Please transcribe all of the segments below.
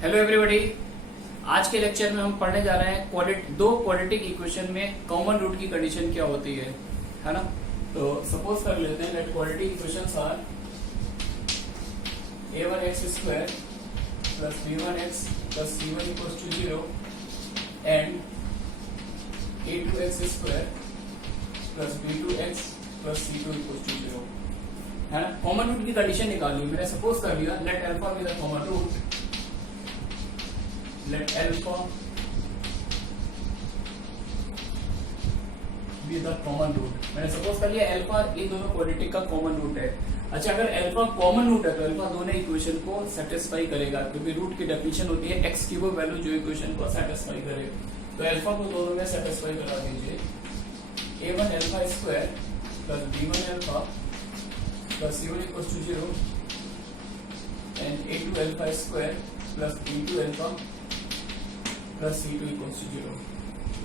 Hello everybody. आज के lecture में हम पढ़ने जा रहे हैं दो क्वाड्रेटिक इक्वेशन में कॉमन रूट की कंडीशन क्या होती है ना। तो सपोज कर लेते हैं let quadratic equations are a1x² plus b1x plus c1 equals to 0 and a2x² plus b2x plus c2 equals to 0 है ना। कॉमन रूट की कंडीशन निकालनी है। मैंने सपोज कर लिया let alpha be the common root, let alpha be the common root। मैंने suppose कर लिया अल्फा इन दोनों क्वाड्रेटिक का कॉमन रूट है। अच्छा, अगर अल्फा कॉमन रूट है तो अल्फा दोनों इक्वेशन को सेटिस्फाई करेगा, क्योंकि रूट की डेफिनेशन होती है एक्स की वो वैल्यू जो इक्वेशन को सेटिस्फाई करे। तो अल्फा को दोनों में सेटिस्फाई करा दीजिए। a1 alpha square plus b1 alpha plus c1 equals to 0 and a2 alpha square plus b2 alpha plus c2 equals to 0।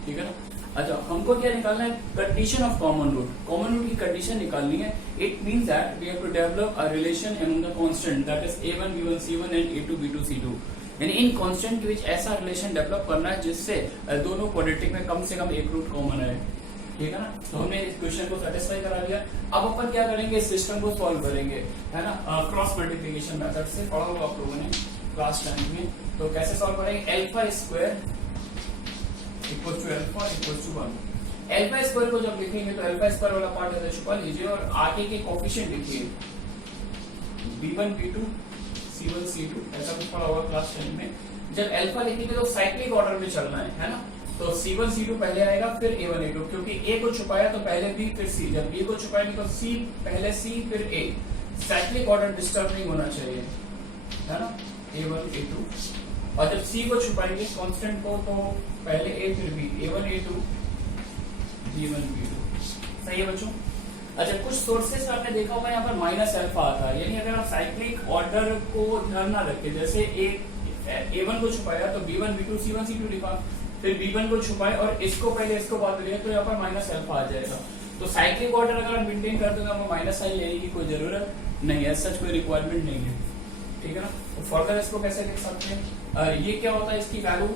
ठीक है ना। अच्छा, हमको क्या निकालना है? Condition of common root. Common root की कंडीशन निकालनी है। It means that we have to develop a relation among the constant that is a1 b1 c1 and a2 b2 c2। यानी इन कांस्टेंट के बीच ऐसा रिलेशन डेवलप करना है जिससे दोनों क्वाड्रेटिक में कम से कम एक रूट कॉमन है। ठीक है ना। तो हमने इस क्वेश्चन को सेटिस्फाई करा लिया। अब अपन क्या करेंगे? इस सिस्टम को सॉल्व करेंगे, है ना, क्रॉस मल्टीप्लिकेशन मेथड से। पढ़ा होगा आप लोगों ने क्लास 10 में। तो कैसे सॉल्व करेंगे? Alpha square equals to alpha equals to 1। Alpha square को जब लिखेंगे तो अल्फा स्क्वायर वाला पार्ट इधर छुपा लीजिए और आगे के कोएफिशिएंट लिखिए b1 b2 c1 c2, ऐसा कुछ पढ़ा होगा क्लास 10 में। जब अल्फा लिखेंगे तो साइक्लिक ऑर्डर में चलना है ना। तो c1 c2 पहले आएगा, फिर a1 a2, क्योंकि a को छुपाया तो पहले b फिर c। जब b को छुपाएंगे तो c पहले c फिर a। साइक्लिक ऑर्डर डिस्टर्ब नहीं होना चाहिए, है ना। a1 a2, और जब c को छुपाएंगे कांस्टेंट को तो पहले a फिर b, a1 a2 b1 b2। सही है बच्चों। अच्छा, कुछ सोर्सेस में आपने देखा होगा यहाँ पर माइनस अल्फा आता है। यानी अगर आप साइक्लिक ऑर्डर को ध्यान ना रखें, जैसे a1 को छुपाया तो b1 b2 c1 c2 लिखा, फिर b1 को छुपाए और इसको पहले इसको बाद लिया, तो यहाँ पर माइनस अल्फा आ जाएगा। तो साइक्लिक ऑर्डर अगर आप मेंटेन करते हो तो आपको माइनस साइन लेने की कोई जरूरत नहीं है, सच कोई रिक्वायरमेंट नहीं है। ठीक है ना। तो फर्दर इसको कैसे लिख सकते हैं? ये क्या होता है इसकी वैल्यू?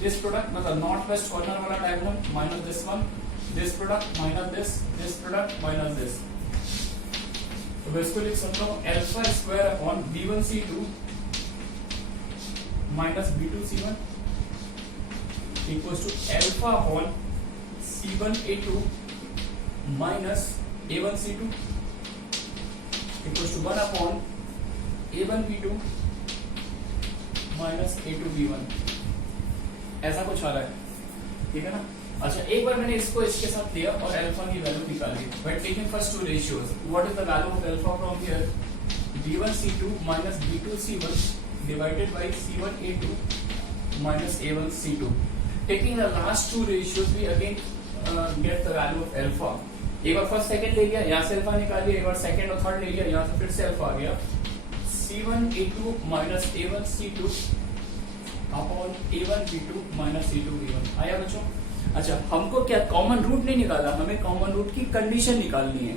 दिस प्रोडक्ट मतलब नॉर्थ वेस्ट कॉर्नर वाला diagonal minus this one, this product minus this product minus this. तो मैं इसको लिख सकता हूँ alpha square upon b1 c2 minus b2 c1 equals to alpha upon c1 a2 minus a1 c2 equals to 1 upon a1 b2 minus a2 b1। ऐसा कुछ आ रहा है। ठीक है ना। अच्छा, एक बार मैंने इसको इसके साथ लिया और अल्फा की वैल्यू निकाली। By taking first two ratios, what is the value of alpha from here? b1 c2 minus b2 c1 divided by c1 a2 minus a1 c2। Taking the last two ratios we again get the value of alpha. एक बार first second ले लिया, यहाँ से alpha निकाल लिया, एक बार second और थर्ड ले लिया, यहाँ से फिर से अल्फा आ गया। c1 a2 minus a1 c2 upon a1 b2 minus c2 b1। आया बच्चों? अच्छा, हमको क्या कॉमन रूट नहीं निकाला, हमें कॉमन रूट की कंडीशन निकालनी है।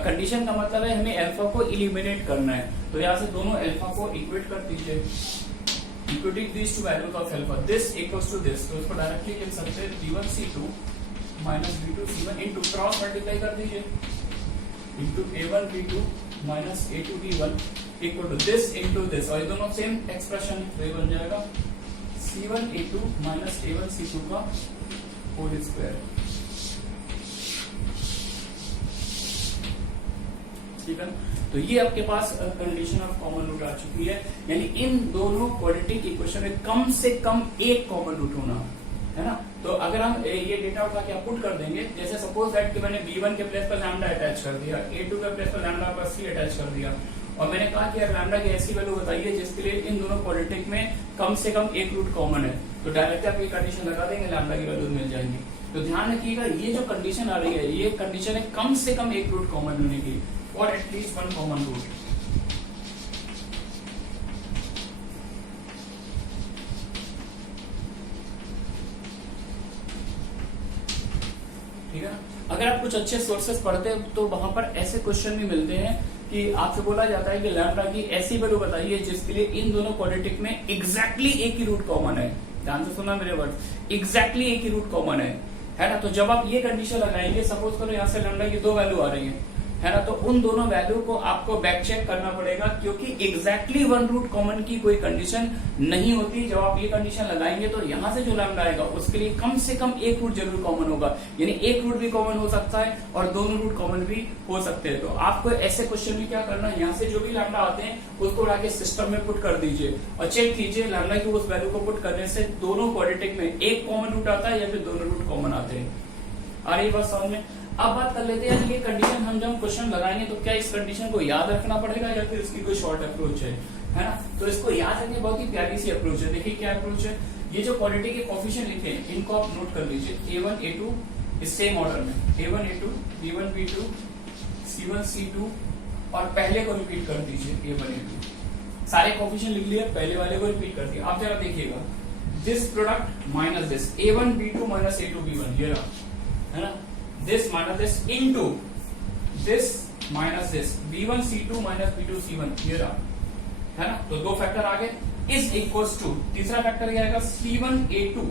कंडीशन का मतलब है हमें अल्फा को इलिमिनेट करना है। तो यहाँ से दोनों अल्फा को इक्वेट कर दीजिए। Equating this two values of alpha, this equals to this, तो इसको डायरेक्टली लिख सकते हैं b1 c2 minus b2 c1 into cross multiply कर दीजिए into a1 b2 minus a2 b1 equal to this into this, और ये दोनों सेम एक्सप्रेशन, तो ये बन जाएगा c1 a2 minus a1 c2 का होल स्क्वायर। ठीक है। तो ये आपके पास कंडीशन ऑफ कॉमन रूट आ चुकी है। यानी इन दोनों क्वाड्रेटिक इक्वेशन में कम से कम एक कॉमन रूट होना, है ना। तो अगर हम ये डेटा उठा के पुट कर देंगे, जैसे सपोज दैट कि मैंने b1 के प्लेस पर लैम्डा अटैच कर दिया, a2 के प्लेस पर लैम्डा पर c अटैच कर दिया, और मैंने कहा कि लैम्डा की ऐसी वैल्यू बताइए जिसके लिए इन दोनों क्वाड्रेटिक में कम से कम एक रूट कॉमन है। तो डायरेक्ट आप ये कंडीशन लगा देंगे, लैम्डा की वैल्यू मिल जाएंगी। तो ध्यान रखिएगा, ये जो कंडीशन आ रही है ये कंडीशन है कम से कम एक रूट कॉमन होने की, और एटलीस्ट वन कॉमन रूट। ठीक है। अगर आप कुछ अच्छे सोर्सेस पढ़ते हैं तो वहां पर ऐसे क्वेश्चन भी मिलते हैं कि आपसे बोला जाता है कि लैम्डा की ऐसी वैल्यू बताइए जिसके लिए इन दोनों क्वाड्रेटिक में एग्जैक्टली एक ही रूट कॉमन है। ध्यान से सुना मेरे वर्ड, एग्जैक्टली एक ही रूट कॉमन है ना। तो जब आप ये कंडीशन लगाएंगे, सपोज करो यहाँ से लैम्डा की 2 वैल्यू आ रही है ना, तो उन दोनों वैल्यू को आपको बैक चेक करना पड़ेगा, क्योंकि एग्जैक्टली 1 रूट कॉमन की कोई कंडीशन नहीं होती। जब आप ये कंडीशन लगाएंगे तो यहाँ से जो लैम्डा आएगा उसके लिए कम से कम एक रूट जरूर कॉमन होगा, यानी एक रूट भी कॉमन हो सकता है और दोनों रूट कॉमन भी हो सकते हैं। तो आपको ऐसे क्वेश्चन में क्या करना है, यहाँ से जो भी लैम्डा आते हैं उसको उड़ा के सिस्टम में पुट कर दीजिए और चेक कीजिए लैम्डा की उस वैल्यू को पुट करने से दोनों क्वाड्रेटिक में एक कॉमन रूट आता है या फिर दोनों रूट कॉमन आते हैं। आ रही बात समझ में? अब बात कर लेते हैं ये कंडीशन हम जब क्वेश्चन लगाएंगे तो क्या इस कंडीशन को याद रखना पड़ेगा या फिर इसकी कोई शॉर्ट अप्रोच है ना। तो इसको याद रखने बहुत ही प्यारी सी अप्रोच है। देखिए क्या अप्रोच है, ये जो क्वाड्रेटिक के कोफिशिएंट लिखे हैं इनको आप नोट कर लीजिए। A1 A2 इस सेम ऑर्डर में A1 A2 B1 B2 C1 C2 और पहले को रिपीट कर दीजिए A1 A2। सारे कोफिशिएंट लिख लिए, पहले वाले को रिपीट कर दिया। आप जरा देखिएगा, this product minus this A1 B2 minus A2 B1 ये रहा, है ना। This minus this into this minus this B1 C2 minus B2 C1 ये रहा, है ना। तो 2 फैक्टर आ गए इज इक्वल्स टू, तीसरा फैक्टर क्या आएगा C1 A2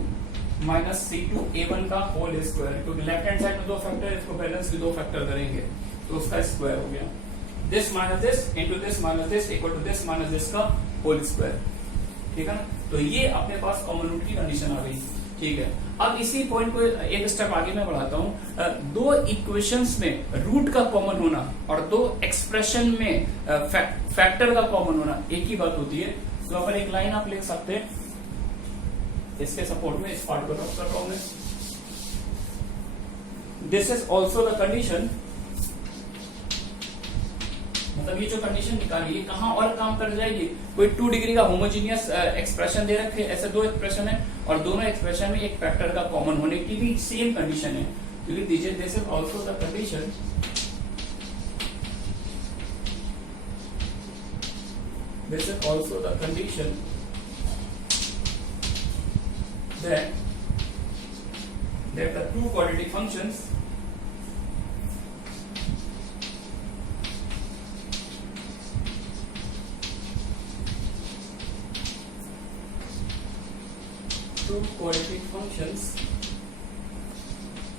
minus C2 A1 का होल स्क्वायर, क्योंकि लेफ्ट हैंड साइड में 2 फैक्टर, इसको बैलेंस भी 2 फैक्टर करेंगे तो उसका स्क्वायर हो गया। This minus this into this minus this equal to this minus this का होल स्क्वायर, ठीक है ना। तो ये अपने पास कॉमन रूट की कंडीशन आ गई, ठीक है। अब इसी पॉइंट को एक स्टेप आगे मैं बढ़ाता हूं। 2 इक्वेशंस में रूट का कॉमन होना और 2 एक्सप्रेशन में फैक्टर का कॉमन होना एक ही बात होती है। तो अपन एक लाइन आप लिख सकते हैं इसके सपोर्ट में, इस पार्ट को ड्रॉप कर रहा हूं मैं। This is also the condition, मतलब ये जो कंडीशन निकाली है कहां और काम कर जाएगी। कोई 2 डिग्री का होमोजीनियस एक्सप्रेशन दे रखे, ऐसे 2 एक्सप्रेशन है और दोनों एक्सप्रेशन में एक फैक्टर का कॉमन होने की भी सेम कंडीशन है। तो लिख दीजिए this is also the condition this is also the condition that the 2 quadratic functions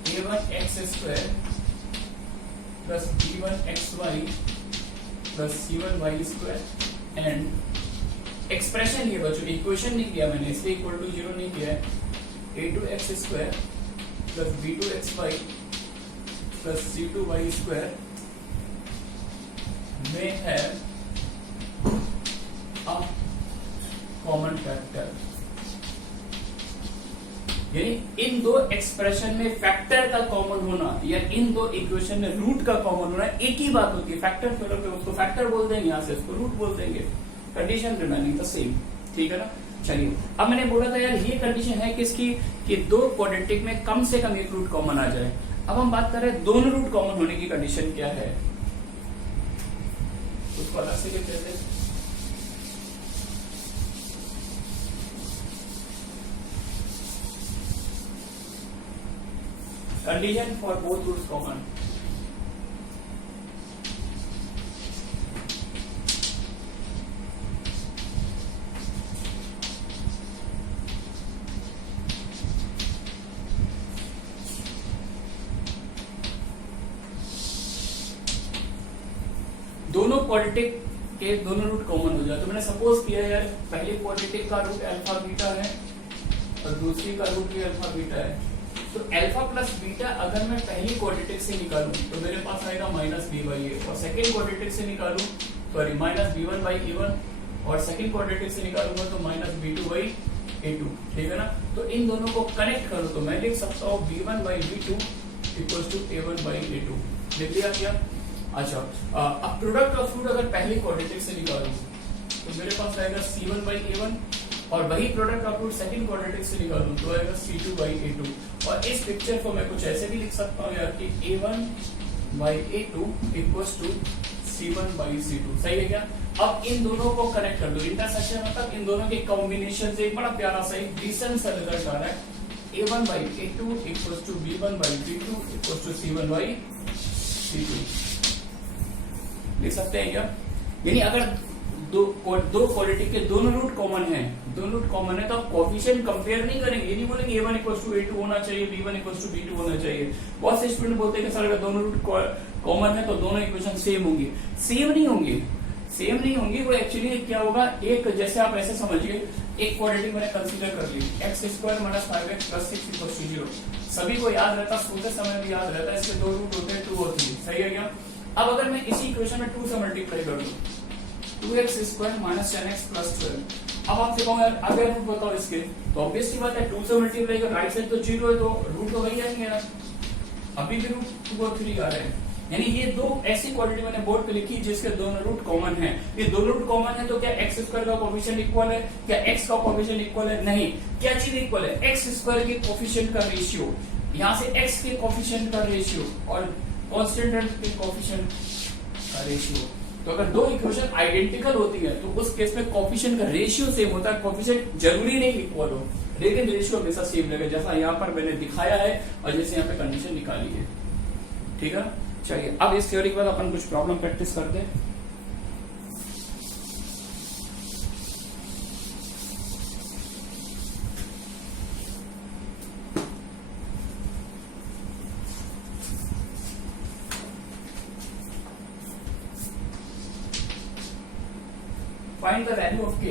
a1 x square plus b1 xy plus c1 y square and expression ये बच्चों इक्वेशन नहीं किया मैंने, इसलिए इक्वल टू 0 नहीं किया है। a2 x square plus b2 xy plus c2 y square में है अ कॉमन फैक्टर, यानी इन 2 एक्सप्रेशन में फैक्टर का कॉमन होना या इन 2 इक्वेशन में रूट का कॉमन होना एक ही बात होती है। फैक्टर छोड़ के उसको फैक्टर बोल देंगे, यहाँ से उसको रूट बोल देंगे, कंडीशन रिमेनिंग द सेम, ठीक है ना। चलिए अब मैंने बोला था यार ये कंडीशन है किसकी, कि 2 क्वाड्रेटिक में कम से कम एक रूट कॉमन आ जाए। अब हम बात कर रहे हैं दोनों रूट कॉमन होने की कंडीशन क्या है, उसको अलग से लिख देते हैं। Condition for both roots common, दोनों क्वाड्रेटिक के दोनों रूट कॉमन हो जाए। तो मैंने सपोज किया यार पहले क्वाड्रेटिक का रूट अल्फा बीटा है और दूसरी का रूट भी अल्फा बीटा है। तो अल्फा प्लस बीटा अगर मैं पहली क्वाड्रेटिक से निकालूं तो मेरे पास आएगा माइनस बी बाई ए, और सेकेंड क्वाड्रेटिक से निकालूं sorry minus B one by A one, और सेकेंड क्वाड्रेटिक से निकालूंगा तो minus B two by A two, ठीक है ना। तो इन दोनों को कनेक्ट करो तो मैं लिख सकता हूँ B one by B two equal to A one by A two. लिख लिया क्या? अच्छा, अब प्रोडक्ट ऑफ रूट अगर पहले क्वाड्रेटिक से निकालूं तो मेरे पास आएगा C one by A one, और वही product of root second quadratic से निकालूं तो आएगा c2 by a2। और इस पिक्चर को मैं कुछ ऐसे भी लिख सकता हूँ यार कि a1 by a2 equals to c1 by c2। सही है क्या? अब इन दोनों को कनेक्ट कर दो, इंटरसेक्शन मतलब इन दोनों के कॉम्बिनेशन से एक बड़ा प्यारा सा एक डिसेंट सा रिजल्ट आ रहा है। a1 by a2 equals to b1 by b2 equals to c1 by c2। लिख सकते हैं क्या? यानी अगर दो क्वालिटी के दोनों रूट कॉमन है, दोनों रूट कॉमन है तो आप कोफिशिएंट कंपेयर नहीं करेंगे, ये नहीं बोलेंगे a1 इक्वल्स टू a2 होना चाहिए, b1 इक्वल्स टू b2 होना चाहिए। बहुत से स्टूडेंट बोलते हैं कि सर अगर दोनों रूट कॉमन है तो दोनों इक्वेशन सेम होंगी। सेम नहीं होंगी, सेम नहीं होंगी। वो एक्चुअली क्या होगा, एक जैसे आप ऐसे समझिए, एक क्वालिटी मैंने कंसीडर कर ली x square minus 5x plus 6 equals to 0। सभी को याद रहता, सोते समय भी याद रहता है, इसके दो रूट होते हैं 2 और 3, सही है क्या? अब अगर मैं इसी इक्वेशन में 2 से मल्टीप्लाई कर दूं, 2x square minus 10x plus 12। अब आपसे कहूंगा अगर रूट बताओ इसके, तो ऑब्वियसली बात है 2 से मल्टीप्लाई कर, राइट साइड तो 0 है तो रूट तो वही आएंगे ना, अभी भी रूट 2 और 3 आ रहे हैं। यानी ये दो ऐसी क्वालिटी मैंने बोर्ड पे लिखी जिसके दोनों रूट कॉमन है। ये दोनों रूट कॉमन है तो क्या एक्स स्क्वायर का कोफिशिएंट इक्वल है? क्या एक्स का कोफिशिएंट इक्वल है? नहीं। क्या चीज इक्वल है? एक्स स्क्वायर के कोफिशिएंट का रेशियो, यहाँ से एक्स के कोफिशिएंट का रेशियो और कांस्टेंट के कोफिशिएंट का रेशियो। तो अगर दो इक्वेशन आइडेंटिकल होती है तो उस केस में कोफिशिएंट का रेशियो सेम होता है। कोफिशिएंट जरूरी नहीं इक्वल हो, लेकिन रेशियो हमेशा सेम लगेगा, जैसा यहाँ पर मैंने दिखाया है और जैसे यहाँ पे कंडीशन निकाली है। ठीक है, चलिए अब इस थ्योरी के बाद अपन कुछ प्रॉब्लम प्रैक्टिस करते हैं। Find the value of k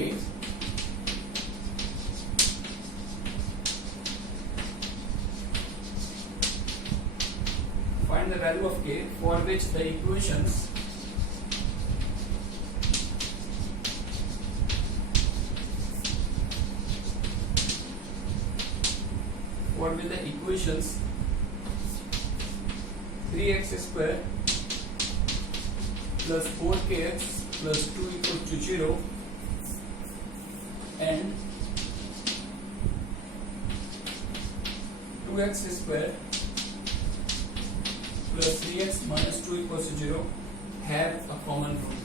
find the value of k for which the equations for which the equations 3x square plus 4kx plus 2 equals to 0 and 2x square plus 3x minus 2 equals to 0 have a common root.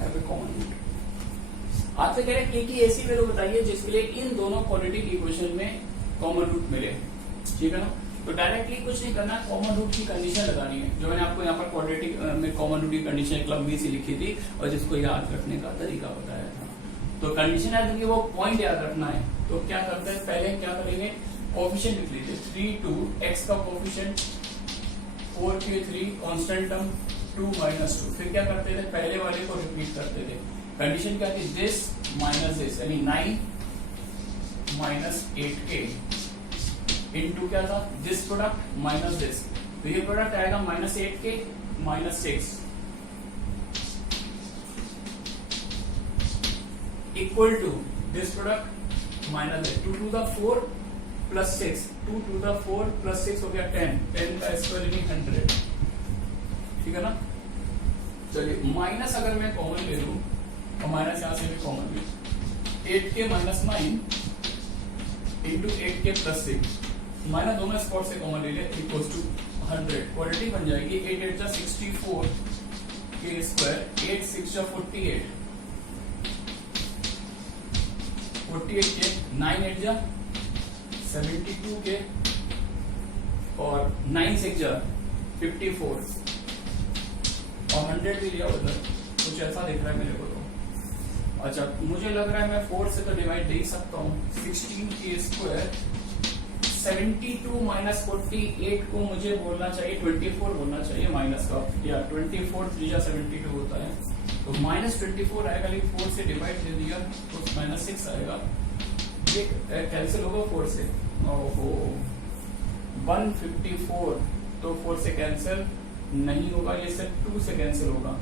Have a common root. आपसे कह रहे हैं k की ऐसी value बताइए जिसके लिए इन दोनों क्वाड्रेटिक इक्वेशन में कॉमन रूट मिले। ठीक है ना, तो डायरेक्टली कुछ नहीं करना, कॉमन रूट की कंडीशन लगानी है, जो मैंने आपको यहाँ पर क्वाड्रेटिक में कॉमन रूट की कंडीशन एक लंबी सी लिखी थी और जिसको याद रखने का तरीका बताया था। तो कंडीशन याद रखिए, वो पॉइंट याद रखना है। तो क्या करते हैं, पहले क्या करेंगे, कोफिशिएंट लिख लीजिए 3 2 x का coefficient 4k3 constant term 2 minus 2। फिर क्या करते थे, पहले वाले को रिपीट करते थे। कंडीशन क्या थी, दिस माइनस दिस, यानी 9 माइनस 8k इनटू क्या था, दिस प्रोडक्ट माइनस दिस, तो ये प्रोडक्ट आएगा minus 8k minus 6 equal to this product minus 2 to the 4 plus 6, 2 to the 4 plus 6 हो गया 10, 10 का स्क्वायर यानी 100। ठीक है ना, चलिए माइनस अगर मैं कॉमन ले लूं और माइनस यहां से भी कॉमन ले, 8k minus 9 into 8k plus 6, minus दोनों स्पॉट से कॉमन ले लिया इक्वल्स टू 100। क्वालिटी बन जाएगी 8 8 जा 64 k स्क्वायर, 8 6 जा 48 के, 9 8 जा 72 के और 9 6 जा 54 और 100 भी लिया उधर, कुछ ऐसा दिख रहा है मेरे को। तो अच्छा, मुझे लग रहा है मैं 4 से तो डिवाइड दे ही सकता हूँ। 16k स्क्वायर 72 माइनस 48 को मुझे बोलना चाहिए 24 बोलना चाहिए माइनस का, या 24 3 जा 72 होता है, तो माइनस 24 आएगा, लेकिन 4 से डिवाइड दे दिया तो माइनस 6 आएगा। ये कैंसिल होगा 4 से, ओहो 154, तो 4 से कैंसिल नहीं होगा, ये सिर्फ 2 से कैंसिल होगा,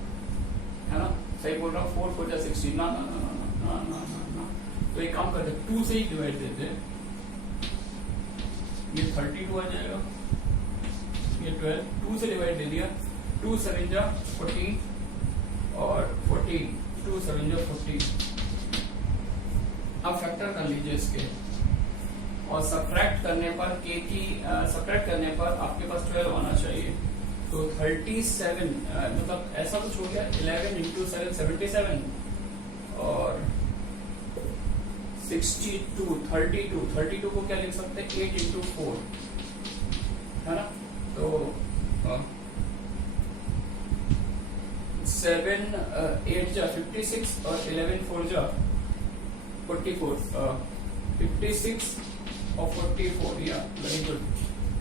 है ना, सही बोल रहा हूँ। 4 4 जा 16, ना ना ना ना ना ना ना ना, तो एक काम करते 2 से ही डिवाइड देते, ये 32 आ जाएगा, ये 12, 2 से डिवाइड दे दिया, 2 7 जा 14 और 14, 2 7 जा 40। अब फैक्टर कर लीजिए इसके, और सब्ट्रैक्ट करने पर k की सब्ट्रैक्ट करने पर आपके पास 12 आना चाहिए, तो 37 मतलब ऐसा कुछ हो गया, 11 इंटू 7 77 और 62, 32 को क्या लिख सकते हैं 8 इंटू 4, है ना। तो 7 8 जा 56 और 11 4 जा 44, 56 और 44, या वेरी गुड।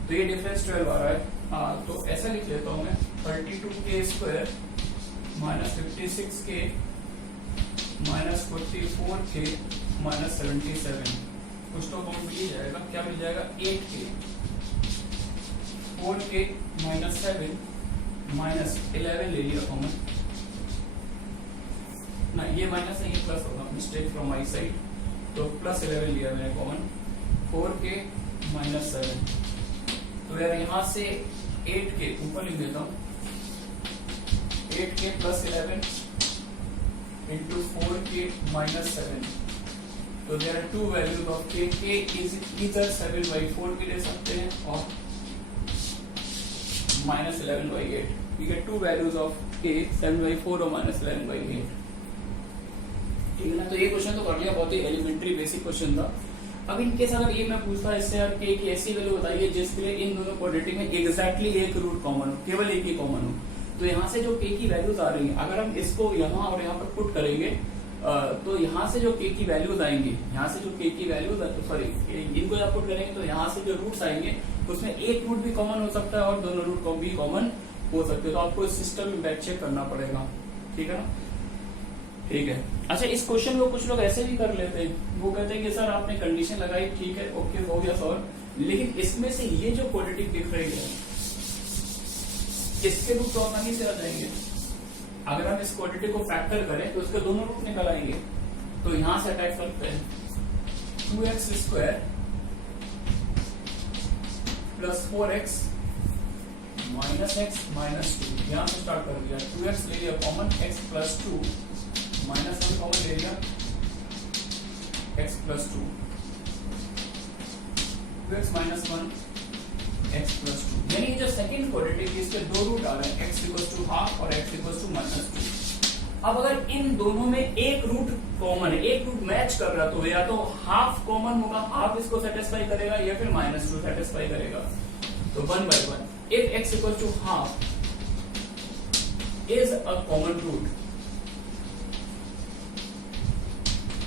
तो ये डिफरेंस 12 आ रहा है। तो ऐसा लिख लेता हूं मैं 32k² minus 56k minus 44k minus 77, कुछ तो अमाउंट मिल जाएगा, क्या मिल जाएगा 8k, 4k माइनस 7 माइनस 11 ले लिया कॉमन, ना ये माइनस नहीं प्लस होगा, मिस्टेक फ्रॉम माई साइड, तो प्लस 11 लिया मैंने कॉमन, 4k माइनस 7। तो यार यहां से 8k ऊपर लिख देता हूं, 8k plus 11 into 4k minus 7। तो there are two values of k is इधर 7/4 भी ले सकते हैं और minus 11/8। We get two values of k 7/4 और माइनस 11/8, ठीक है ना। तो ये क्वेश्चन तो कर लिया, बहुत ही एलिमेंट्री बेसिक क्वेश्चन था। अब इनकेस अगर ये मैं पूछता इससे यार k की ऐसी वैल्यू बताइए जिसके लिए इन दोनों क्वाड्रेटिक में एग्जैक्टली एक रूट कॉमन हो, केवल एक ही कॉमन हो। तो यहाँ से जो k की वैल्यूज आ रही है, अगर हम इसको यहाँ और यहाँ पर पुट करेंगे तो यहाँ से जो k की वैल्यूज आएंगी, यहाँ से जो k की वैल्यूज सॉरी इनको जब पुट करेंगे तो यहाँ से जो रूट्स आएंगे उसमें एक रूट भी कॉमन हो सकता है और दोनों रूट भी कॉमन हो सकते हैं। तो आपको इस सिस्टम में बैक चेक करना पड़ेगा, ठीक है ना। ठीक है, अच्छा इस क्वेश्चन को कुछ लोग ऐसे भी कर लेते हैं, वो कहते हैं कि सर आपने कंडीशन लगाई, ठीक है, ओके हो गया सॉल्व, लेकिन इसमें से ये जो क्वाड्रेटिक दिख रही है इसके रूट तो आसानी से आ जाएंगे। अगर हम इस क्वाड्रेटिक को फैक्टर करें तो इसके दोनों रूट निकल आएंगे। तो यहां से टाइप करते हैं 2x² plus 4x minus x minus 2, यहां से स्टार्ट कर दिया, 2x ले लिया common, x plus 2 minus 1 common ले लिया, x plus 2, 2x minus 1 x plus 2, यानी जो सेकंड क्वाड्रेटिक इसके दो रूट आ रहे हैं, x इक्वल टू हाफ और x इक्वल टू माइनस 2। अब अगर इन दोनों में एक रूट कॉमन है, एक रूट मैच कर रहा है, तो या तो हाफ कॉमन होगा, हाफ इसको सेटिस्फाई करेगा, या फिर माइनस 2 सेटिस्फाई करेगा। तो 1/1 if x equal to half is a common root,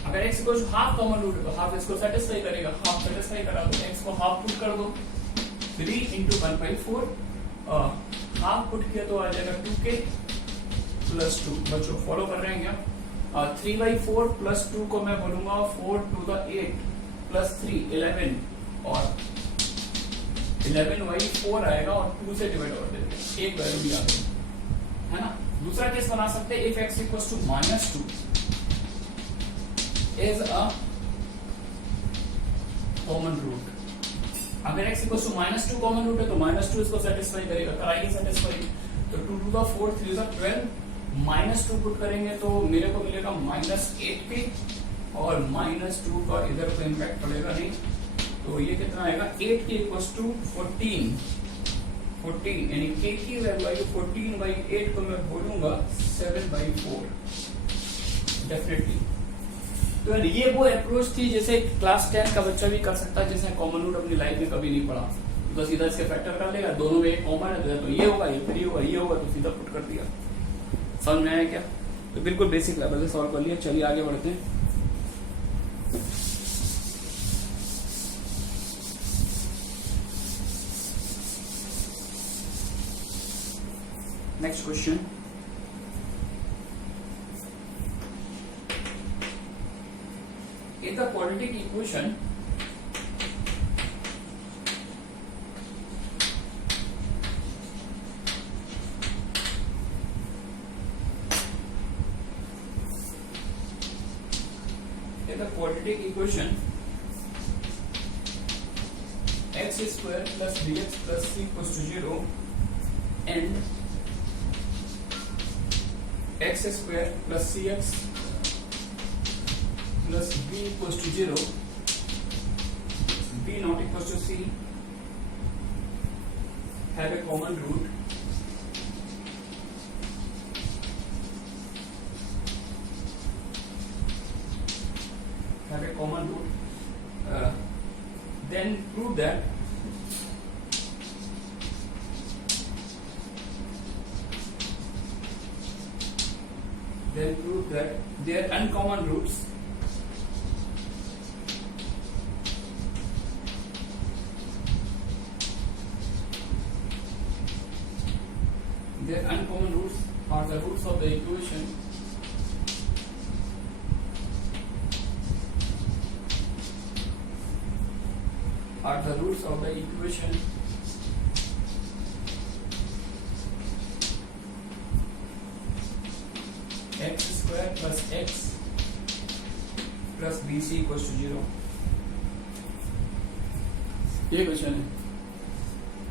अगर x equal to half common root तो हाफ इसको सेटिस्फाई करेगा, हाफ सेटिस्फाई करा तो x को हाफ पुट कर दो, 3 इंटू 1/4, हाफ पुट किया तो आ जाएगा 2k प्लस 2। बच्चों फॉलो कर रहे हैं क्या? 3/4 प्लस 2 को मैं बोलूंगा 4 to the 8 प्लस 3 11, और 11/4 आएगा और 2 से डिवाइड कर देंगे, एक वैल्यू भी आ गई, है ना। दूसरा केस बना सकते हैं if x equals to -2 is a common root। अगर x equals to -2 common root है तो -2 इसको सेटिस्फाई करेगा, कराएगी सेटिस्फाई। तो 2 to the 4 3 to 12, -2 पुट करेंगे तो मेरे को मिलेगा -8k, और -2 का इधर कोई इम्पैक्ट पड़ेगा नहीं, तो ये कितना आएगा 8k इक्वल्स टू 14, यानी k की वैल्यू आई 14/8 को मैं बोलूंगा 7/4 डेफिनेटली। तो यार ये वो अप्रोच थी जैसे क्लास 10 का बच्चा भी कर सकता है, जिसने कॉमन रूट अपनी लाइफ में कभी नहीं पढ़ा, तो सीधा इसके फैक्टर कर लेगा, दोनों में एक कॉमन है तो ये होगा, ये फिर ये होगा, ये होगा, तो सीधा पुट कर दिया। समझ में आया क्या? तो बिल्कुल बेसिक लेवल से सॉल्व कर लिया। चलिए आगे बढ़ते हैं। Next question, in the quadratic equation x square plus bx plus c equals to 0 and x square plus cx plus b equals to 0, b not equals to c have a common root, have a common root then prove that their uncommon roots are the roots of the equation x square plus x plus bc equals to 0। ये question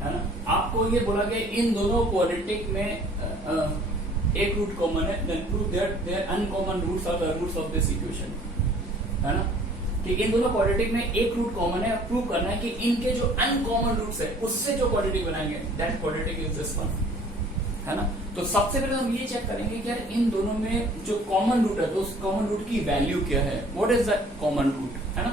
है ना। आपको ये बोला गया इन दोनों quadratic में एक रूट कॉमन है, then prove that their uncommon roots are the roots of this equation, है ना। कि इन दोनों क्वाड्रेटिक में एक रूट कॉमन है, प्रूव करना है कि इनके जो अनकॉमन रूट्स है उससे जो क्वाड्रेटिक बनाएंगे that quadratic is this one, है ना। तो सबसे पहले हम ये चेक करेंगे कि यार इन दोनों में जो कॉमन रूट है तो उस कॉमन रूट की वैल्यू क्या है, what is the common root, है ना।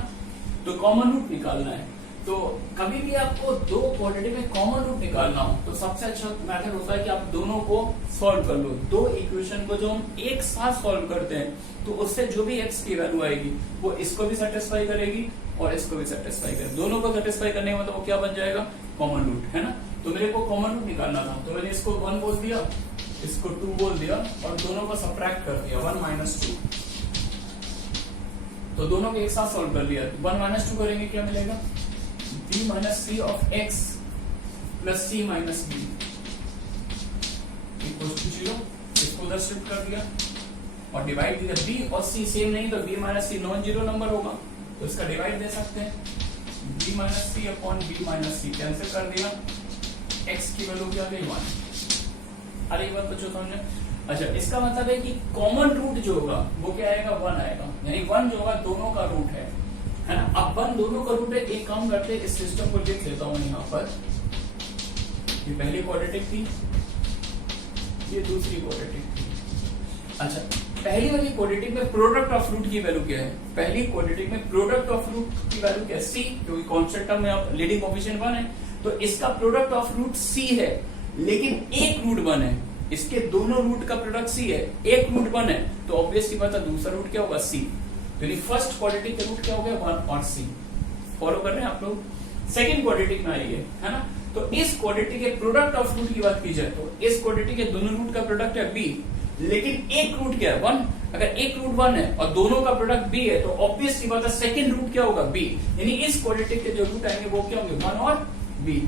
तो कॉमन रूट निकालना है। तो कभी भी आपको दो क्वाड्रेटिक में कॉमन रूट निकालना हो तो सबसे अच्छा मेथड होता है कि आप दोनों को सॉल्व कर लो। दो इक्वेशन को जो हम एक साथ सॉल्व करते हैं तो उससे जो भी x की वैल्यू आएगी वो इसको भी सेटिस्फाई करेगी और इसको भी सेटिस्फाई करेगी। दोनों को सेटिस्फाई करने का मतलब वो क्या बन जाएगा, कॉमन रूट, है ना। तो मेरे को कॉमन रूट निकालना था तो मैंने इसको 1 बोल दिया, इसको 2 बोल दिया और दोनों को सब्ट्रैक्ट कर दिया 1 - 2। तो दोनों को एक साथ सॉल्व कर लिया। 1 - 2 करेंगे क्या मिलेगा, b - c of x plus c minus b equals to 0। इसको उधर शिफ्ट कर दिया और डिवाइड दिया। b और c सेम नहीं तो b - c non zero number होगा तो इसका डिवाइड दे सकते हैं। b - c upon b - c cancel कर दिया, x की वैल्यू क्या आ गई 1। अरे ये बात बच्चों समझे। अच्छा, इसका मतलब है कि कॉमन रूट जो होगा वो क्या आएगा, 1 आएगा, यानी 1 जो होगा दोनों का रूट है ना। अब 1 दोनों का रूट है। एक काम करते हैं, इस सिस्टम को लिख लेता हूं यहाँ पर। ये पहली क्वाड्रेटिक थी, ये दूसरी क्वाड्रेटिक थी। अच्छा, पहली वाली क्वाड्रेटिक में प्रोडक्ट ऑफ रूट की वैल्यू क्या है, पहली क्वाड्रेटिक में प्रोडक्ट ऑफ रूट की वैल्यू क्या है, c, क्योंकि कांस्टेंट टर्म में अब लीडिंग कोएफिशिएंट 1 है तो इसका प्रोडक्ट ऑफ रूट c है, लेकिन एक रूट 1 है। इसके दोनों रूट का प्रोडक्ट c है, एक रूट 1 है तो ऑब्वियसली बात है दूसरा रूट क्या होगा, c। यानी फर्स्ट क्वाड्रेटिक का रूट क्या हो गया, 1 और c। फॉलो कर रहे हैं आप लोग। सेकंड क्वाड्रेटिक में आइए, है ना। तो इस क्वाड्रेटिक के प्रोडक्ट ऑफ रूट की बात की जाए तो इस क्वाड्रेटिक के दोनों रूट का प्रोडक्ट है b, लेकिन एक रूट क्या है, 1। अगर एक रूट 1 है और दोनों का प्रोडक्ट b है तो ऑब्वियसली बात है सेकंड रूट क्या होगा, b। यानी इस क्वाड्रेटिक के जो रूट आएंगे वो क्या होंगे, 1 और b।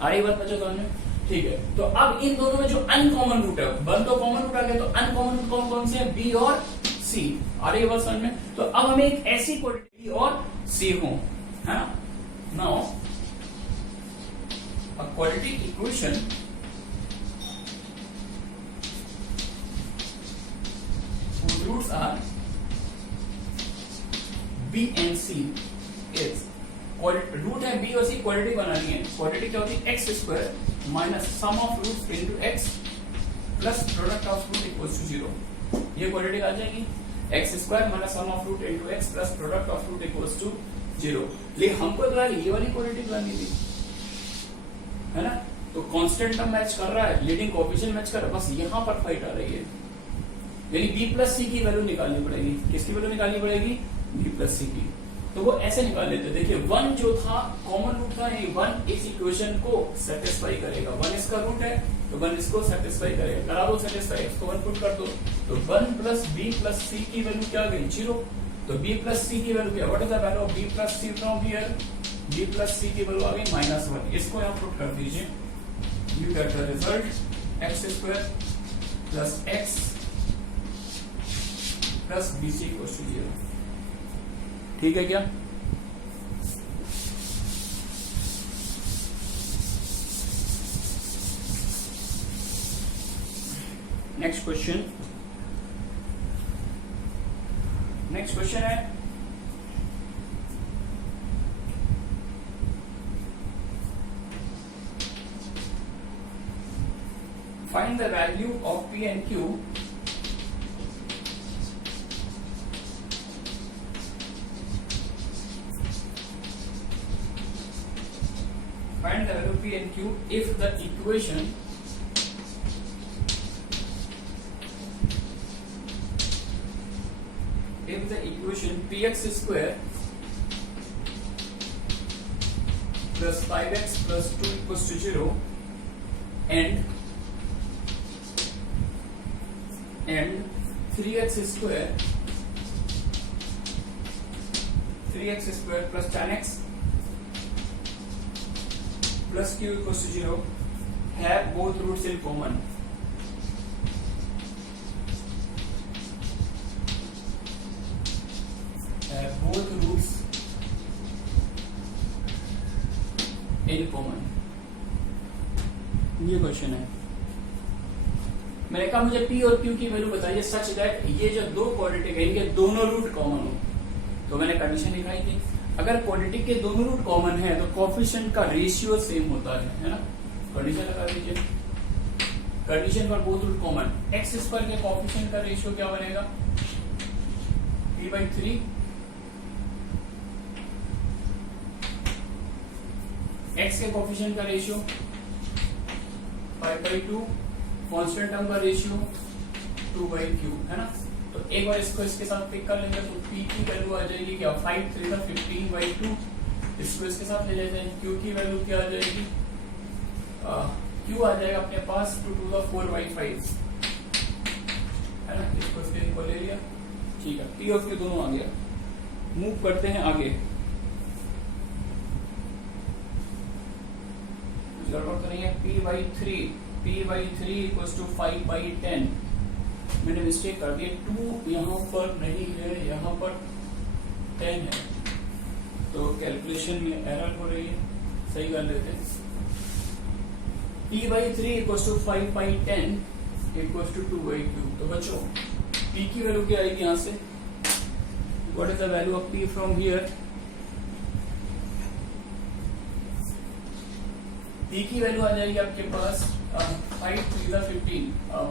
आ रही बात बच्चों समझ में, ठीक है। तो अब इन दोनों में जो अनकॉमन रूट है, 1 तो कॉमन रूट आ गया, तो अनकॉमन रूट कौन कौन से हैं, b और c। आ रही बात समझ में। तो अब हमें एक ऐसी क्वाड्रेटिक b और c हो, है ना। Now a quadratic equation whose roots are b and c is, root है b और c, क्वाड्रेटिक बनानी है। क्वाड्रेटिक क्या होती है, x square minus sum of roots into x plus product of root equals to 0। ये क्वाड्रेटिक आ जाएगी, x square minus sum of root into x plus product of root equals to 0। लेकिन हमको तो यार ये वाली क्वाड्रेटिक बनानी थी, है ना। तो कांस्टेंट टर्म मैच कर रहा है, लीडिंग कोएफिशिएंट मैच कर रहा है, बस यहाँ पर फाइट आ रही है। यानी b प्लस c की वैल्यू निकालनी पड़ेगी। किसकी वैल्यू निकालनी पड़ेगी, b प्लस c की। तो वो ऐसे निकाल लेते, देखिए 1 जो था कॉमन रूट था, ये 1 इस इक्वेशन को सेटिस्फाई करेगा, 1 इसका रूट है तो 1 इसको सेटिस्फाई करेगा। करा दो सेटिस्फाई, इसको 1 पुट कर दो तो 1 प्लस b प्लस c की वैल्यू क्या आ गई, 0। तो b प्लस c की वैल्यू क्या, what is the value of b plus c from here, b plus c की वैल्यू आ गई -1। इसको यहाँ पुट कर दीजिए, you get the result x square plus x plus bc equals to 0। ठीक है क्या। नेक्स्ट क्वेश्चन है find the value of p and q if the equation is the equation px square plus 5x plus 2 equals to 0 and 3x square plus 10x plus q equals to 0 have both roots in common. Have both roots in common. ये question है. मैंने कहा मुझे p और q की value बताइए such that ये जो दो क्वाड्रेटिक है इनके दोनों रूट कॉमन हो. तो मैंने कंडीशन दिखाई थी, अगर क्वाड्रेटिक के दोनों रूट कॉमन है तो कोएफिशिएंट का रेशियो सेम होता है ना. कंडीशन लगा दीजिए, condition for both root common. X square के कोएफिशिएंट का रेशियो क्या बनेगा? p/3 x के कोएफिशिएंट का रेशियो 5/2, कांस्टेंट टर्म का रेशियो 2/q है ना. तो एक बार इसको इसके साथ पिक कर लेंगे तो p की वैल्यू आ जाएगी क्या? 5 3 15/2. इसको इसके साथ ले लेते हैं. q की वैल्यू क्या आ जाएगी? q आ जाएगा अपने पास 2 to the 4/5 है ना. इसको इसको ले लिया. ठीक है, p और q दोनों आ गया. मूव करते हैं आगे. गड़बड़ तो नहीं है. p/3 equals to 5/10. मैंने मिस्टेक कर दी. 2 यहाँ पर नहीं है, यहाँ पर 10 है, तो कैलकुलेशन में एरर हो रही है. सही कर लेते हैं. p/3 equals to 5/10 equals to 2/q. तो बच्चों p की वैल्यू क्या आएगी यहाँ से? What is the value of p from here? p की वैल्यू आ जाएगी आपके पास 5 3 15.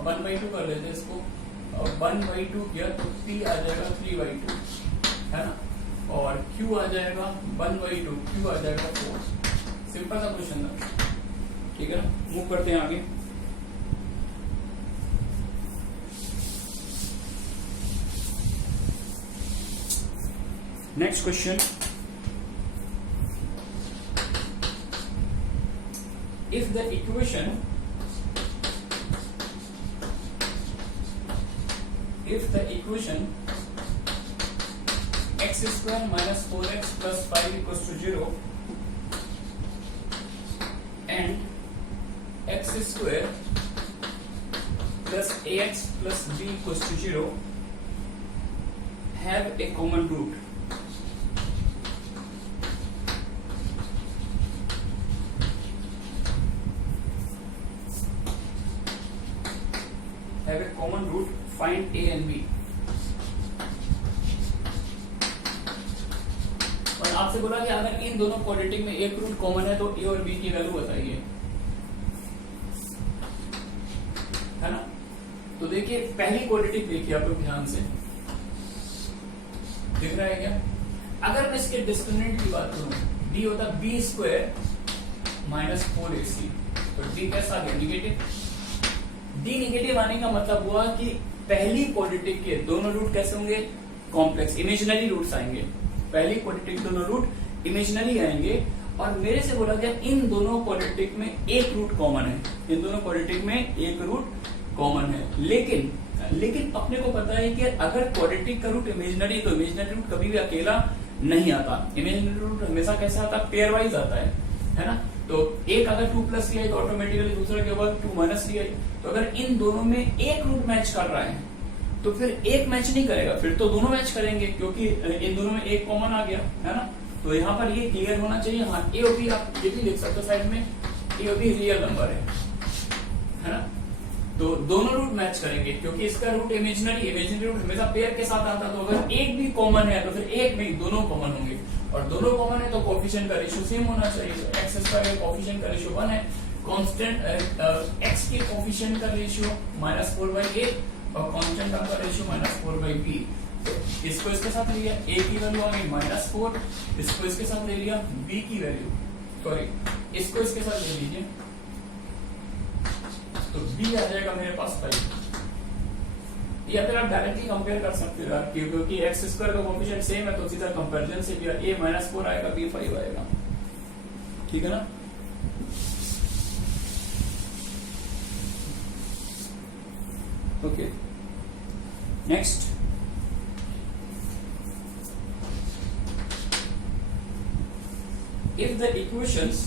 1/2 कर लेते हैं इसको. 1/2 किया तो p आ जाएगा 3/2 है ना. और q आ जाएगा 1/2, q आ जाएगा 4. सिंपल सा क्वेश्चन था. ठीक है ना. मूव करते हैं आगे. Next question. If the equation x square minus 4x plus 5 equals to 0 and x square plus ax plus b equals to 0 have a common root, find a and b. और आपसे बोला कि अगर इन दोनों क्वाड्रेटिक में एक रूट कॉमन है तो a और b की वैल्यू बताइए, है ना. तो देखिए पहली क्वाड्रेटिक देखिए आप लोग ध्यान से. दिख रहा है क्या? अगर मैं इसके डिस्क्रिमिनेंट की बात करूं, d होता b स्क्वायर माइनस 4ac, तो d कैसा आ गया? निगेटिव. d निगेटिव आने का मतलब हुआ कि पहली क्वाड्रेटिक के दोनों रूट कैसे होंगे? कॉम्प्लेक्स, इमेजिनरी रूट्स आएंगे. पहली क्वाड्रेटिक दोनों रूट इमेजिनरी आएंगे. और मेरे से बोला गया इन दोनों क्वाड्रेटिक में एक रूट कॉमन है. इन दोनों क्वाड्रेटिक में एक रूट कॉमन है. लेकिन अपने को पता है कि अगर क्वाड्रेटिक का रूट इमेजिनरी, तो इमेजिनरी रूट कभी भी अकेला नहीं आता. इमेजिनरी रूट हमेशा कैसा आता? पेयर वाइज आता है ना. तो एक अगर 2 प्लस लिया तो ऑटोमेटिकली दूसरा के बाद 2 माइनस लिया. तो अगर इन दोनों में एक रूट मैच कर रहा है तो फिर एक मैच नहीं करेगा, फिर तो दोनों मैच करेंगे क्योंकि इन दोनों में एक कॉमन आ गया है ना. तो यहाँ पर ये क्लियर होना चाहिए. हाँ, ए और बी आप ये भी लिख सकते हो साइड में, ए और बी रियल नंबर है ना. तो दोनों रूट मैच करेंगे क्योंकि इसका रूट इमेजिनरी रूट हमेशा पेयर के साथ आता. तो अगर एक भी कॉमन है तो फिर एक नहीं, दोनों कॉमन होंगे. और दोनों कॉमन है तो कोएफिशिएंट का रेशियो सेम होना चाहिए. तो एक्स स्क्वायर का कोएफिशिएंट का रेशियो 1 है. कांस्टेंट एक्स के कोएफिशिएंट का रेशियो -4/a और कांस्टेंट टर्म का रेशियो -4/b. तो इसको इसके साथ ले लिया, a की वैल्यू आ गई -4. इसको इसके साथ ले लिया, b की वैल्यू इसको इसके साथ ले लीजिए तो b आ जाएगा मेरे पास 5. या फिर आप डायरेक्टली कंपेयर कर सकते हो यार, क्योंकि एक्स स्क्वायर का कोएफिशिएंट सेम है तो सीधा कंपैरिजन से भी a -4 आएगा, b 5 आएगा, ठीक है ना। Okay, next if the equations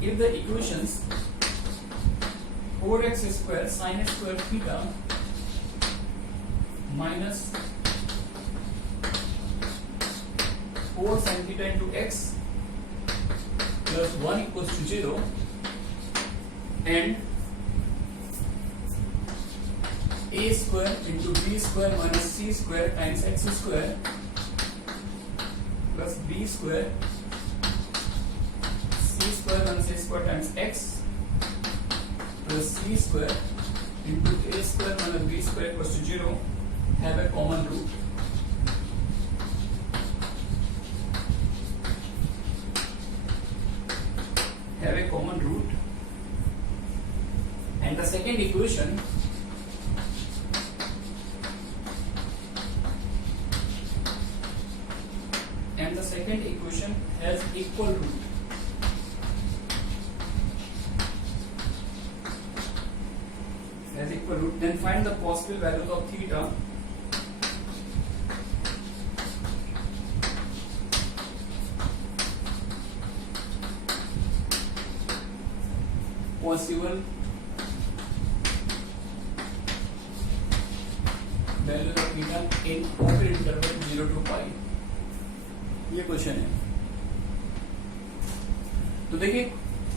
if the equations 4x square sin square theta minus 4 sin theta into x plus 1 equals to 0 and a square into b square minus c square times x square plus b square c square minus a square times x plus c square into a square minus b square equals to 0 have a common root. Have a common root, and the second equation has equal root. Has equal root. Then find the possible values of theta. Possible values of theta in open interval 0 to pi. ये question है। तो देखिए,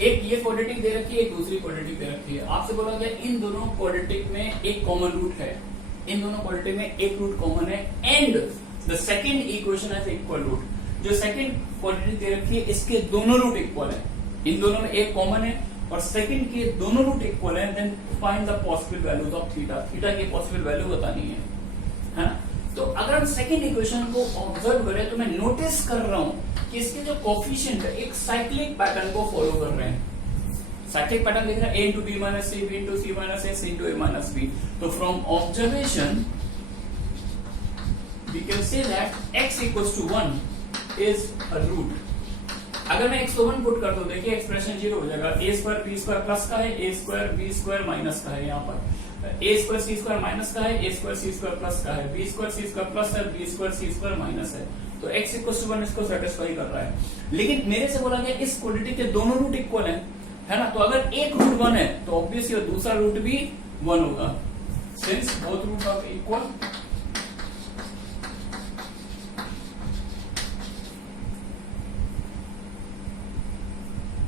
एक ये quadratic दे रखी है, एक दूसरी क्वाड्रेटिक दे रखी है। आपसे बोला गया इन दोनों क्वाड्रेटिक में एक कॉमन रूट है, इन दोनों क्वाड्रेटिक में एक रूट कॉमन है and the second equation has equal root. जो सेकंड क्वाड्रेटिक दे रखी है इसके दोनों रूट इक्वल है, इन दोनों में एक कॉमन है और सेकंड के दोनों रूट इक्वल है। Then find the possible values of theta. Theta की पॉसिबल वैल्यू बतानी है ना। तो अगर हम सेकंड इक्वेशन को ऑब्जर्व करें तो मैं नोटिस कर रहा हूं कि इसके जो कोफिशिएंट है एक साइक्लिक पैटर्न को फॉलो कर रहे हैं। साइक्लिक पैटर्न लिख रहा है a into b minus c, b into c minus a, c into a minus b। तो from observation we can say that x equals to 1 is a root. अगर मैं x को 1 पुट कर दूं, देखिए एक्सप्रेशन 0 हो जाएगा। a square b square plus का है, a square b square minus का है। यहाँ पर a square c square minus का है, a square c square plus का है, b square c square plus है, b square c square minus है। तो x इक्वल टू 1 इसको सेटिस्फाई कर रहा है। लेकिन मेरे से बोला गया इस क्वांटिटी के दोनों रूट इक्वल है ना। तो अगर एक रूट 1 है तो ऑब्वियसली दूसरा रूट भी 1 होगा। Since both root are equal,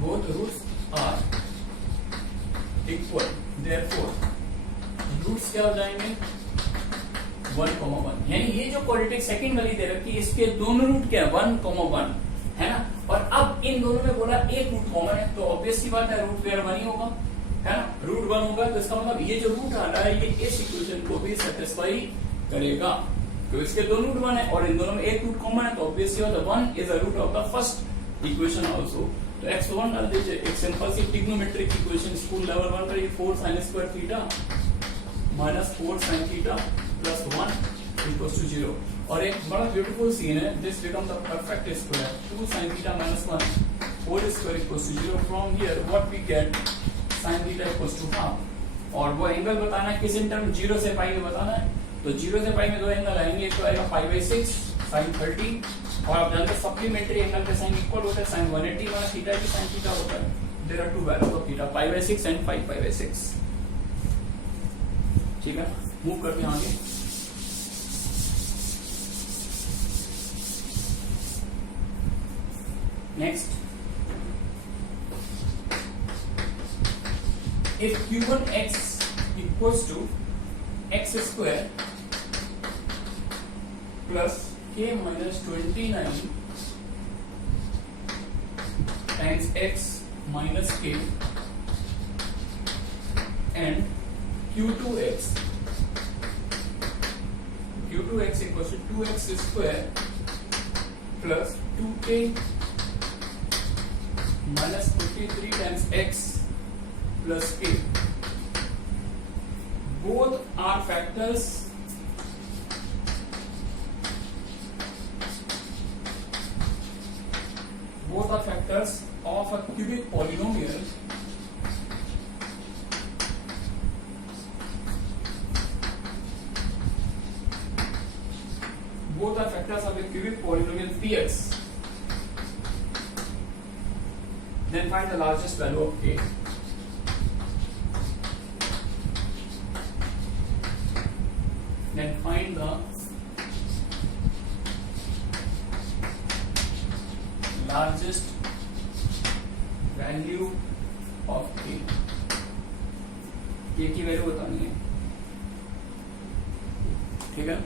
both roots are equal, therefore roots क्या हो जाएंगे 1,1। यानी ये जो क्वाड्रेटिक सेकंड वाली दे रखी है इसके दोनों रूट क्या है 1,1 है ना। और अब इन दोनों में बोला एक रूट कॉमन है तो ऑब्वियस सी बात है रूट वेयर 1 ही होगा, है ना। रूट 1 होगा तो इसका मतलब ये जो रूट आ रहा है ये इस इक्वेशन को भी सेटिस्फाई करेगा। तो इसके दोनों रूट 1 है और इन दोनों में एक रूट कॉमन है तो ऑब्वियस सी बात है 1 is a root of the first equation also. तो x1 डाल दीजिए। एक सिंपल सी ट्रिग्नोमेट्रिक इक्वेशन स्कूल लेवल 1 पर, 4 sin square theta minus 4 sin theta plus 1 equals to 0। और एक बड़ा ब्यूटीफुल सीन है, this become the perfect square. 2 sin theta minus 1 4 square equals to 0। From here what we get sin theta equals to half. और वो angle बताना है किस interval 0 से पाई में बताना है। तो 0 से पाई में दो एंगल आएंगे, एक तो आएगा π/6 sin 30 और आप जानते हैं सप्लीमेंट्री एंगल के साइन इक्वल होता है। sin 180 माइनस थीटा की sin थीटा होता है। There are two values of theta π/6 and 5π/6। ठीक है, मूव करते हैं आगे। Next, if q1x equals to x square plus k minus 29 times x minus k and q2x equals to 2x square plus 2k minus 43 times x plus k. Both are factors of a cubic polynomial px. Then find the largest value of k. Then find the largest value of k. k की value बतानी है, ठीक है।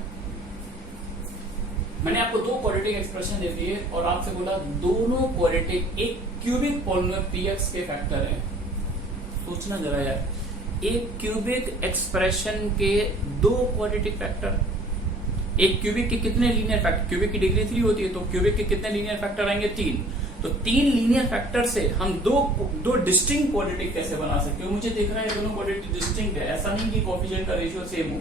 मैंने आपको दो quadratic expression दे दिए और आपसे बोला दोनों क्वाड्रेटिक एक क्यूबिक पॉलिनोमियल px के फैक्टर हैं। सोचना जरा यार, एक क्यूबिक एक्सप्रेशन के दो क्वाड्रेटिक फैक्टर, एक क्यूबिक के कितने लीनियर फैक्टर, क्यूबिक की डिग्री 3 होती है तो क्यूबिक के कितने लीनियर फैक्टर आएंगे 3। तो 3 लीनियर फैक्टर से हम दो डिस्टिंक्ट क्वाड्रेटिक कैसे बना सकते हो। मुझे दिख रहा है दोनों क्वाड्रेटिक डिस्टिंक्ट है, ऐसा नहीं कि कोएफिशिएंट का रेशियो सेम हो,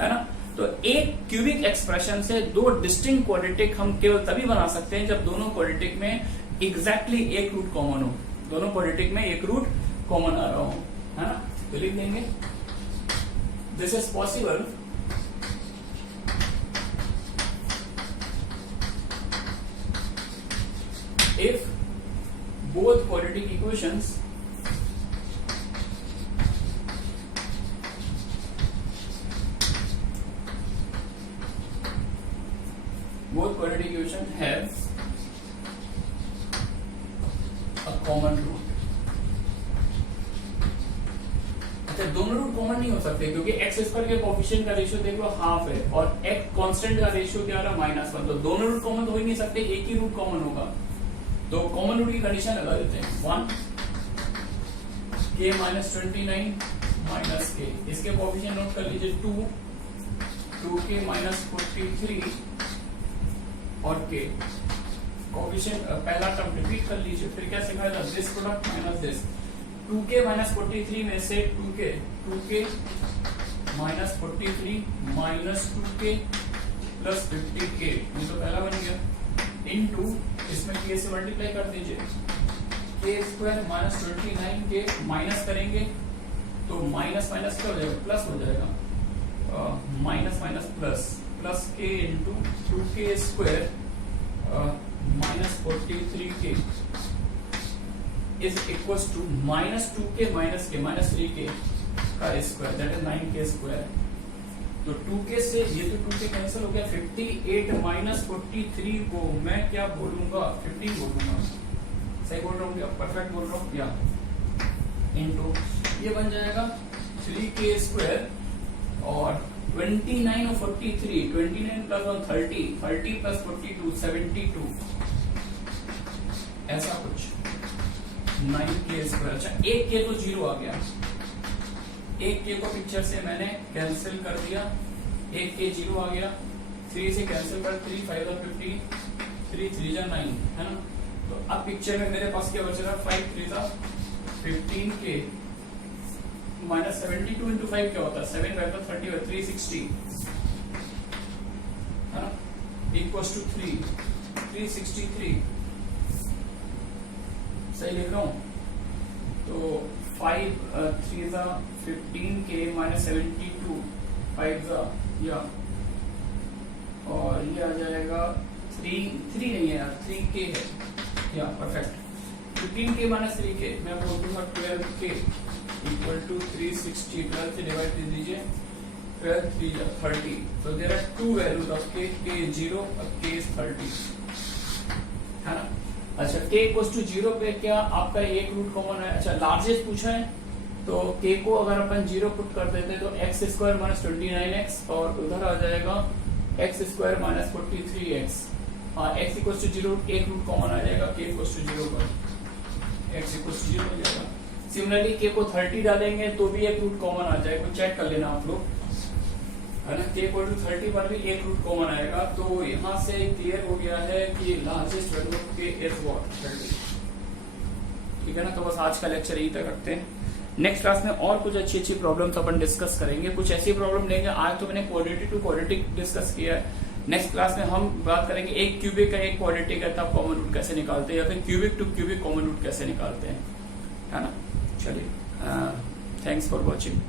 है ना। तो एक क्यूबिक एक्सप्रेशन से दो डिस्टिंक्ट क्वाड्रेटिक हम केवल तभी बना सकते हैं जब दोनों क्वाड्रेटिक में एग्जैक्टली एक रूट कॉमन हो, दोनों क्वाड्रेटिक में एक रूट कॉमन आ रहा हो, है ना। तो लिख देंगे this is possible if both quadratic equations have a common root। अच्छा, दोनों रूट कॉमन नहीं हो सकते क्योंकि एक्स स्क्वायर के कोएफिशिएंट का रेशियो देख लो हाफ है और एक्स कांस्टेंट का रेशियो क्या रहा -1, तो दोनों रूट कॉमन तो हो ही नहीं सकते, एक ही रूट कॉमन होगा। तो कॉमन रूट की कंडीशन लगा देते हैं 1 k - 29 - k, इसके कोएफिशिएंट नोट कर लीजिए 2k - 43 और k कोएफिशिएंट पहला टर्म रिपीट कर लीजिए, फिर क्या सिखाया this product minus this 2k - 43 में से 2k - 43 - 2k प्लस 50k, ये तो पहला बन गया, इनटू इसमें k से मल्टीप्लाई कर दीजिए, k स्क्वायर - 29 के माइनस करेंगे तो माइनस माइनस क्या हो जाएगा प्लस हो जाएगा, minus minus plus k into 2k square -43k is equals to -2k - k -3k का square, that is 9k square. तो 2k से ये तो 2k कैंसिल हो गया, 58 - 43 को मैं क्या बोलूंगा 15 बोलूंगा, सही बोल रहा हूँ क्या, परफेक्ट बोल रहा हूँ क्या, इनटू ये बन जाएगा 3k स्क्वायर और 29 और 43, 29 प्लस 1 30, 30 प्लस 42 72, ऐसा कुछ 9k स्क्वायर। अच्छा, एक k तो 0 आ गया, एक k को पिक्चर से मैंने कैंसिल कर दिया, एक k 0 आ गया, 3 से कैंसिल कर 3 5 50, 3 3 9, है ना। तो अब पिक्चर में मेरे पास क्या बचेगा 5 3 15k माइनस 72 इंटू 5 क्या होता है 7 5 30 और 360, है ना, इक्वल्स टू 363, सही लिख रहा हूं। तो 5 3 15k माइनस 72 5 या और ये आ जाएगा 3 नहीं है यार 3k है या परफेक्ट 15k माइनस 3k मैं बोल दूंगा 12k इक्वल टू 360, 12 से डिवाइड कर दीजिए, 12 3 30, so there are two values of k, k is 0 और k is 30, है ना। अच्छा, k इक्वल्स टू 0 पे क्या आपका एक रूट कॉमन है। अच्छा, लार्जेस्ट पूछा है तो k को अगर अपन 0 पुट कर देते तो x स्क्वायर माइनस 29x और उधर आ जाएगा x स्क्वायर माइनस 43x, हाँ x इक्वल्स टू 0 एक रूट कॉमन आ जाएगा, k इक्वल्स टू 0 पर x इक्वल्स टू 0 हो जाएगा। सिमिलरली k को 30 डालेंगे तो भी एक रूट कॉमन आ जाएगा, चेक कर लेना आप लोग, है ना। k इक्वल टू 30 पर भी एक रूट कॉमन आएगा, तो यहाँ से क्लियर हो गया है कि largest value of k is what 30। ठीक है ना। तो बस आज का लेक्चर यही तक रखते हैं। नेक्स्ट क्लास में और कुछ अच्छी अच्छी प्रॉब्लम्स अपन डिस्कस करेंगे, कुछ ऐसी प्रॉब्लम लेंगे। आज तो मैंने क्वाड्रेटिक टू क्वाड्रेटिक डिस्कस किया है। नेक्स्ट क्लास में हम बात करेंगे एक क्यूबिक का एक क्वाड्रेटिक है तब कॉमन रूट कैसे निकालते हैं, या फिर cubic to cubic common root कैसे निकालते हैं, है ना। चलिए, थैंक्स फॉर वॉचिंग।